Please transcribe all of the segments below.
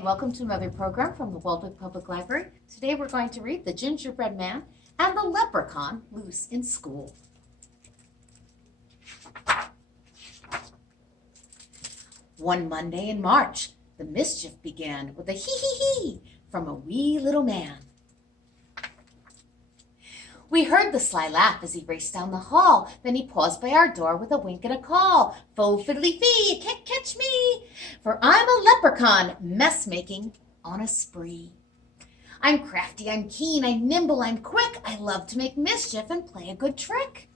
and welcome to another program from the Waldwick Public Library. Today we're going to read The Gingerbread Man and the Leprechaun Loose in School. One Monday in March, the mischief began with a hee-hee-hee from a wee little man. We heard the sly laugh as he raced down the hall. Then he paused by our door with a wink and a call. Fo fiddly fee, you can't catch me, for I'm a leprechaun, mess-making on a spree. I'm crafty, I'm keen, I'm nimble, I'm quick. I love to make mischief and play a good trick.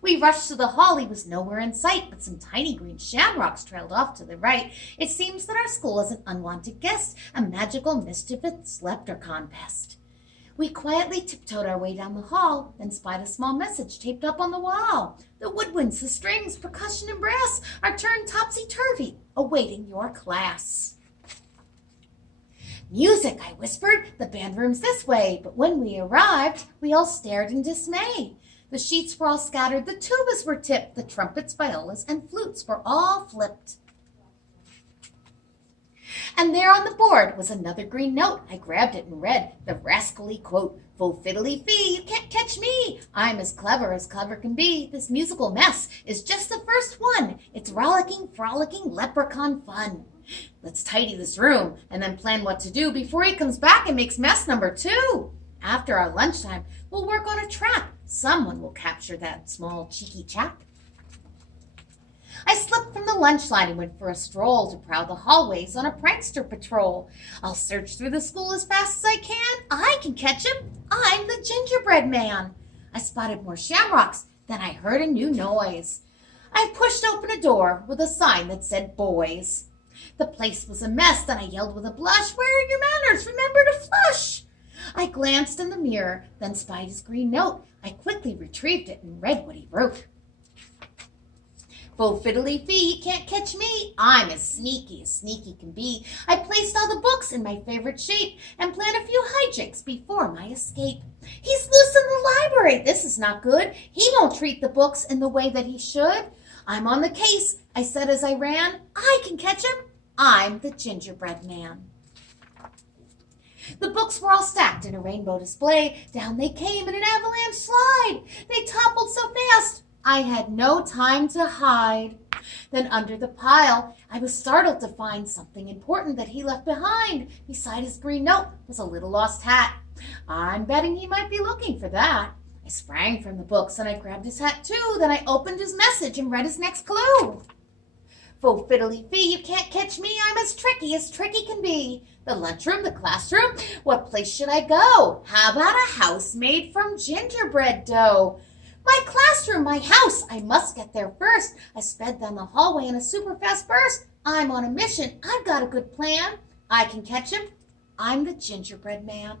We rushed to the hall. He was nowhere in sight, but some tiny green shamrocks trailed off to the right. It seems that our school has an unwanted guest, a magical mischievous leprechaun pest. We quietly tiptoed our way down the hall, then spied a small message taped up on the wall. The woodwinds, the strings, percussion, and brass are turned topsy-turvy, awaiting your class. Music, I whispered, the band room's this way. But when we arrived, we all stared in dismay. The sheets were all scattered, the tubas were tipped, the trumpets, violas, and flutes were all flipped. And there on the board was another green note. I grabbed it and read the rascally quote, "Fo fiddly fee, you can't catch me. I'm as clever can be. This musical mess is just the first one. It's rollicking, frolicking leprechaun fun. Let's tidy this room and then plan what to do before he comes back and makes mess number 2. After our lunchtime, we'll work on a trap. Someone will capture that small cheeky chap." I slipped from the lunch line and went for a stroll to prowl the hallways on a prankster patrol. I'll search through the school as fast as I can. I can catch him. I'm the gingerbread man. I spotted more shamrocks. Then I heard a new noise. I pushed open a door with a sign that said boys. The place was a mess. Then I yelled with a blush, "Where are your manners? Remember to flush." I glanced in the mirror, then spied his green note. I quickly retrieved it and read what he wrote. "Fo fiddly fee, you can't catch me. I'm as sneaky can be. I placed all the books in my favorite shape and planned a few hijinks before my escape. He's loose in the library. This is not good. He won't treat the books in the way that he should. I'm on the case," I said as I ran. "I can catch him. I'm the gingerbread man." The books were all stacked in a rainbow display. Down they came in an avalanche slide. They toppled so fast, I had no time to hide. Then under the pile, I was startled to find something important that he left behind. Beside his green note was a little lost hat. I'm betting he might be looking for that. I sprang from the books and I grabbed his hat too. Then I opened his message and read his next clue. "Fo fiddly fee, you can't catch me. I'm as tricky can be. The lunchroom, the classroom, what place should I go? How about a house made from gingerbread dough? My classroom, my house, I must get there first." I sped down the hallway in a super fast burst. I'm on a mission. I've got a good plan. I can catch him. I'm the gingerbread man.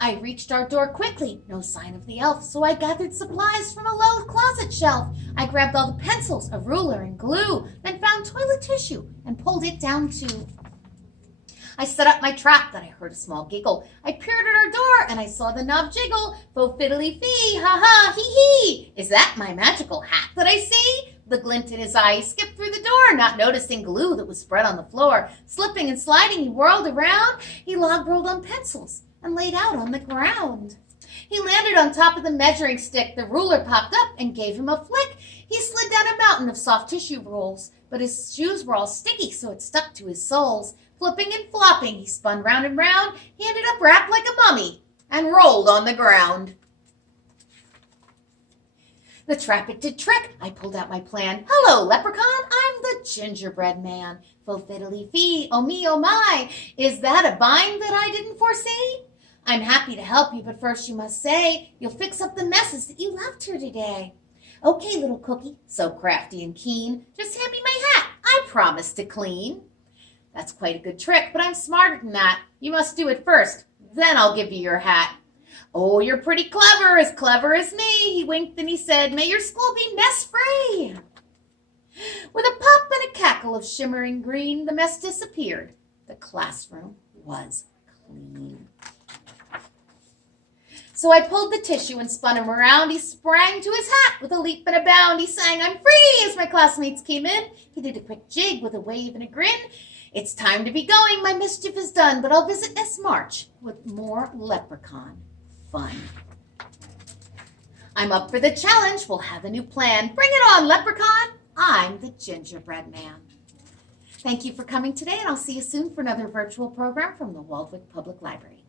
I reached our door quickly. No sign of the elf, so I gathered supplies from a low closet shelf. I grabbed all the pencils, a ruler, and glue, then found toilet tissue and pulled it down too. I set up my trap, then I heard a small giggle. I peered at our door, and I saw the knob jiggle. "Fo fiddly fee, ha ha, hee hee. Is that my magical hat that I see?" The glint in his eye, he skipped through the door, not noticing glue that was spread on the floor. Slipping and sliding, he whirled around. He log-rolled on pencils and laid out on the ground. He landed on top of the measuring stick. The ruler popped up and gave him a flick. He slid down a mountain of soft tissue rolls, but his shoes were all sticky, so it stuck to his soles. Flipping and flopping, he spun round and round. He ended up wrapped like a mummy and rolled on the ground. The trap, it did trick. I pulled out my plan. "Hello, leprechaun, I'm the gingerbread man. Fo fiddly fee, oh me, oh my. Is that a bind that I didn't foresee? I'm happy to help you, but first you must say you'll fix up the messes that you left here today." "Okay, little cookie, so crafty and keen. Just hand me my hat. I promise to clean." "That's quite a good trick, but I'm smarter than that. You must do it first, then I'll give you your hat." "Oh, you're pretty clever as me." He winked and he said, "May your school be mess-free." With a pop and a cackle of shimmering green, the mess disappeared. The classroom was clean. So I pulled the tissue and spun him around. He sprang to his hat with a leap and a bound. He sang, "I'm free," as my classmates came in. He did a quick jig with a wave and a grin. It's time to be going. My mischief is done, but I'll visit next March with more Leprechaun fun. I'm up for the challenge. We'll have a new plan. Bring it on, Leprechaun. I'm the Gingerbread Man. Thank you for coming today, and I'll see you soon for another virtual program from the Waldwick Public Library.